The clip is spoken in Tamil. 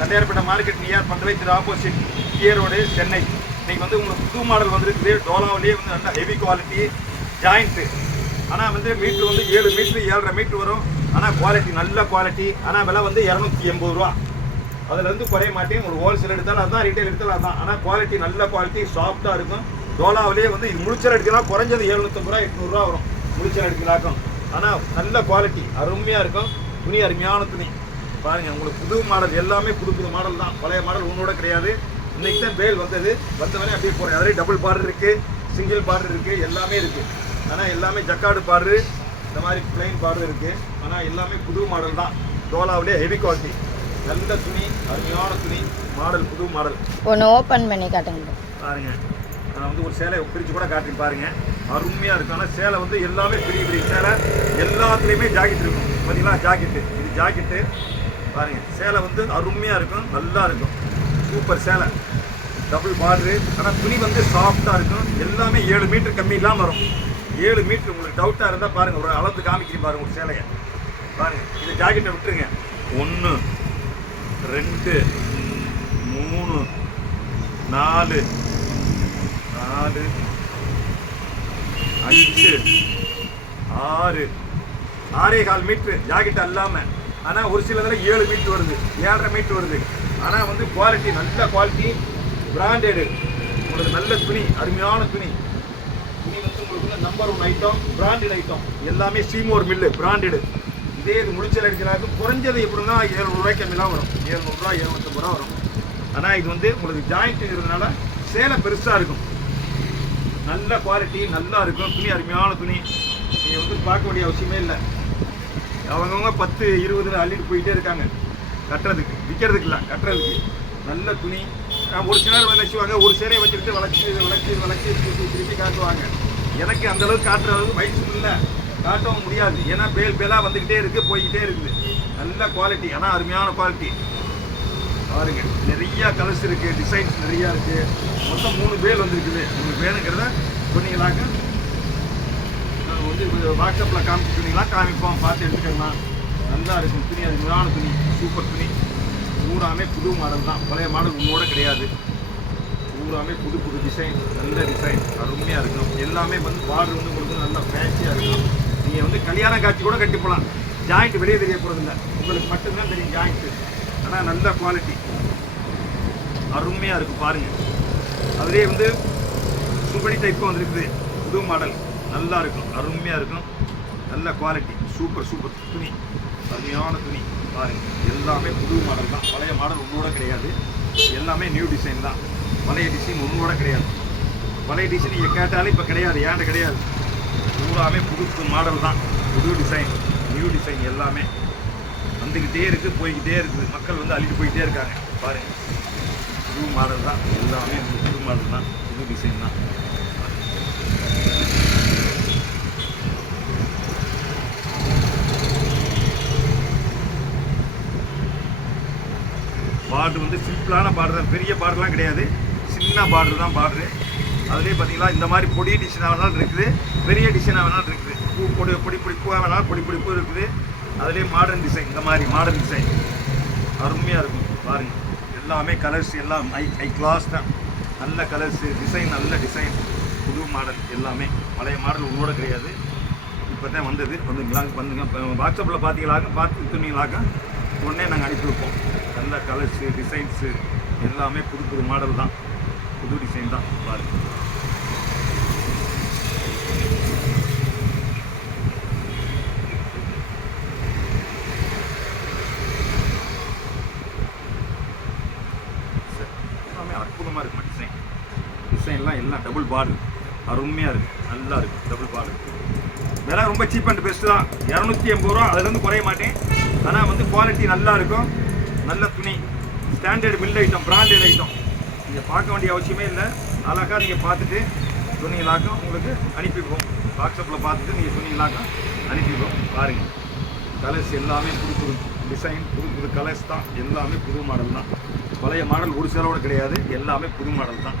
தண்டையார்பேட்டை மார்க்கெட் நியர் பண்றது திரு ஆப்போசிட் ரோடு சென்னை. இன்னைக்கு வந்து உங்களுக்கு புது மாடல் வந்துருக்குது. டோலாவிலேயே வந்து நல்ல ஹெவி குவாலிட்டி ஜாயிண்ட்டு. ஆனால் வந்து மீட்ரு வந்து 7 மீட்ரு 7.5 மீட்ரு வரும். ஆனால் குவாலிட்டி நல்ல குவாலிட்டி. ஆனால் விலை வந்து 280 ரூபா. அதுலேருந்து குறைய மாட்டேன். உங்களுக்கு ஹோல்சேல் எடுத்தாலும் அதுதான், ரீட்டைல் எடுத்தாலும் அதுதான். ஆனால் குவாலிட்டி நல்ல குவாலிட்டி சாஃப்டாக இருக்கும். டோலாவிலேயே வந்து இது முழிச்சல் எடுக்கலாம் குறைஞ்சது 750 ரூபா 800 ரூபா வரும் முழிச்சல் எடுக்கலாக்கும். ஆனால் நல்ல குவாலிட்டி அருமையாக இருக்கும். துணி அருமையான துணி பாருங்கள். உங்களுக்கு புது மாடல் எல்லாமே புது புது மாடல் தான். பழைய மாடல் ஒன்றோட கிடையாது. இன்றைக்கி தான் பேல் வந்தவனே அப்படியே போகிறேன். அதிலே டபுள் பார்டர் இருக்குது, சிங்கிள் பார்டர் இருக்குது, எல்லாமே இருக்குது. ஆனால் எல்லாமே ஜக்காடு பார்டரு, இந்த மாதிரி பிளைன் பார்டர் இருக்குது. ஆனால் எல்லாமே புது மாடல் தான். டோலாவிலே ஹெவி குவாலிட்டி நல்ல துணி அருமையான துணி மாடல் புது மாடல். ஒன்று ஓப்பன் பண்ணி காட்டுங்க பாருங்கள். நான் வந்து ஒரு சேலை பிரித்து கூட காட்டி பாருங்கள். அருமையாக இருக்கும். ஆனால் சேலை வந்து எல்லாமே பெரிய பெரிய சேலை. எல்லாத்துலேயுமே ஜாக்கெட் இருக்கும். பார்த்தீங்களா ஜாக்கெட்டு, இது ஜாக்கெட்டு பாருங்கள். சேலை வந்து அருமையாக இருக்கும், நல்லா இருக்கும். சூப்பர் சேலை டபுள் பார்டரு. ஆனால் துணி வந்து சாஃப்டாக இருக்கும். எல்லாமே 7 மீட்டர் கம்மி இல்லாமல் வரும். 7 மீட்ரு. உங்களுக்கு டவுட்டாக இருந்தால் பாருங்கள், ஒரு அளந்து காமிக்கிறேன் பாருங்கள் ஒரு சேலையை பாருங்கள். இது ஜாக்கெட்டை விட்டுருங்க. 1 2 3 4 5 6 6.25 மீட்ரு ஜாக்கெட் இல்லாமல். ஆனால் ஒரு சில இதில் 7 மீட்ரு வருது, 7.5 மீட்ரு வருது. ஆனால் வந்து குவாலிட்டி நல்ல குவாலிட்டி பிராண்டடு. உங்களுக்கு நல்ல துணி அருமையான துணி. துணி வந்து உங்களுக்கு நம்பர் 1 ஐட்டம், பிராண்டட் ஐட்டம். எல்லாமே சீமோர் மில்லு பிராண்டடு. இதே இது முடிச்சல் அடிக்கிறாங்க குறைஞ்சது எப்படின்னா 700 ரூபாய்க்கு கம்மிலாம் வரும். 700 ரூபா 750 ரூபா வரும். ஆனால் இது வந்து உங்களுக்கு ஜாயிண்ட்டுங்கிறதுனால சேலை பெருசாக இருக்கும். நல்ல குவாலிட்டி நல்லா இருக்கும். துணி அருமையான துணி. நீங்கள் வந்து பார்க்க வேண்டிய அவசியமே இல்லை. அவங்கவுங்க 10 20 அள்ளிட்டு போயிட்டே இருக்காங்க கட்டுறதுக்கு, விற்கிறதுக்கு இல்லை, கட்டுறதுக்கு. நல்ல துணி. ஒரு சிலர் வச்சுவாங்க, ஒரு சேலையை வச்சுக்கிட்டு வளர்ச்சி திருப்பி காட்டுவாங்க. எனக்கு அந்தளவுக்கு காட்டுற அளவுக்கு வயசு இல்லை, காட்டவும் முடியாது. ஏன்னா பேலாக வந்துக்கிட்டே இருக்குது, போய்கிட்டே இருக்குது. நல்ல குவாலிட்டி. ஆனால் அருமையான குவாலிட்டி பாருங்க. நிறையா கலர்ஸ் இருக்குது, டிசைன்ஸ் நிறையா இருக்குது. மொத்தம் 3 பேல் வந்துருக்குது. உங்களுக்கு வேணுங்கிறத சொன்னீங்களாக்க வந்து வாட்ஸ்அப்பில் காமிச்சு சொன்னீங்களா காமிப்போம், பார்த்து எடுத்துக்கலாம். நல்லா இருக்கும். துணி அருமையான துணி, சூப்பர் துணி. பூராமே புது மாடல் தான், பழைய மாடல் உன்னோட கிடையாது. பூராமே புது புது டிசைன், நல்ல டிசைன் அருமையாக இருக்கும். எல்லாமே வந்து பார்டர் வந்து உங்களுக்கு நல்லா ஃபேன்சியாக இருக்கும். நீங்கள் வந்து கல்யாண காட்சி கூட கட்டிப்போலாம். ஜாயிண்ட் வெளியே தெரிய போகிறதில்ல, உங்களுக்கு மட்டும்தான் தெரியும் ஜாயிண்ட்டு. ஆனால் நல்ல குவாலிட்டி அருமையாக இருக்கும் பாருங்கள். அதுலேயே வந்து சுபடி டைப்பும் வந்துருக்குது, புது மாடல் நல்லா இருக்கும், அருமையாக இருக்கும். நல்ல குவாலிட்டி சூப்பர் துணி அருமையான துணி பாருங்கள். எல்லாமே புது மாடல் தான், பழைய மாடல் ஒன்றோட கிடையாது. எல்லாமே நியூ டிசைன் தான். பழைய டிசைன் ஒன்றோட கிடையாது. பழைய டிசைன் நீங்கள் கேட்டாலும் இப்போ கிடையாது, ஏன்ட கிடையாது. பூராமே புது மாடல் தான், புது டிசைன், நியூ டிசைன் எல்லாமே வந்துக்கிட்டே இருக்குது, போய்கிட்டே இருக்குது. மக்கள் வந்து அள்ளிட்டு போய்கிட்டே இருக்காங்க பாருங்கள். புது மாடல் தான், எல்லாமே புது மாடல் தான், புது டிசைன் தான். பார்டர் வந்து சிம்பிளான பார்டர் தான், பெரிய பார்டர்லாம் கிடையாது, சின்ன பார்டர் தான் பார்டரு. அதுலேயே பார்த்தீங்களா இந்த மாதிரி பொடி டிசைனாக வேணாலும் இருக்குது, பெரிய டிசைனாக வேணாலும் இருக்குது. பொடி பூவாக வேணாலும் பொடி பூ இருக்குது. அதுலேயே மாடர்ன் டிசைன், இந்த மாதிரி மாடர்ன் டிசைன் அருமையாக இருக்கும் பாருங்கள். எல்லாமே கலர்ஸ் எல்லாம் ஹை கிளாஸ் தான். நல்ல கலர்ஸு, டிசைன் நல்ல டிசைன், புது மாடல் எல்லாமே. பழைய மாடல் உங்களோட கிடையாது, இப்போ தான் வந்தது. வந்துங்க வாட்ஸ்அப்பில் பார்த்தீங்களாக்க பார்த்து சொன்னீங்களாக்க உடனே நாங்கள் அனுப்பி வைப்போம். நல்ல கலர்ஸு, டிசைன்ஸு எல்லாமே புது மாடல் தான், புது டிசைன் தான் பாருங்கள். எல்லாமே அற்புதமாக இருக்கும். டிசைன்லாம் எல்லாம் டபுள் பார்டர் அருமையாக இருக்குது, நல்லா இருக்குது. டபுள் பார்டர் விலை ரொம்ப சீப் அண்ட் பெஸ்ட்டு தான். 280 ரூபா, அதுலேருந்து குறைய மாட்டேன். ஆனால் வந்து குவாலிட்டி நல்லா இருக்கும். நல்ல துணி, standard mill item, branded item. நீங்கள் பார்க்க வேண்டிய அவசியமே இல்லை. அழகாக நீங்கள் பார்த்துட்டு சொன்னீங்களாக்கும் உங்களுக்கு அனுப்பிப்போம். வாட்ஸ்அப்பில் பார்த்துட்டு நீங்கள் சொன்னீங்களாக்கும் அனுப்பிப்போம். பாருங்கள் கலர்ஸ் எல்லாமே புது டிசைன், புது கலர்ஸ் தான். எல்லாமே புது மாடல் தான். பழைய மாடல் ஒரு சேலோட கிடையாது, எல்லாமே புது மாடல் தான்.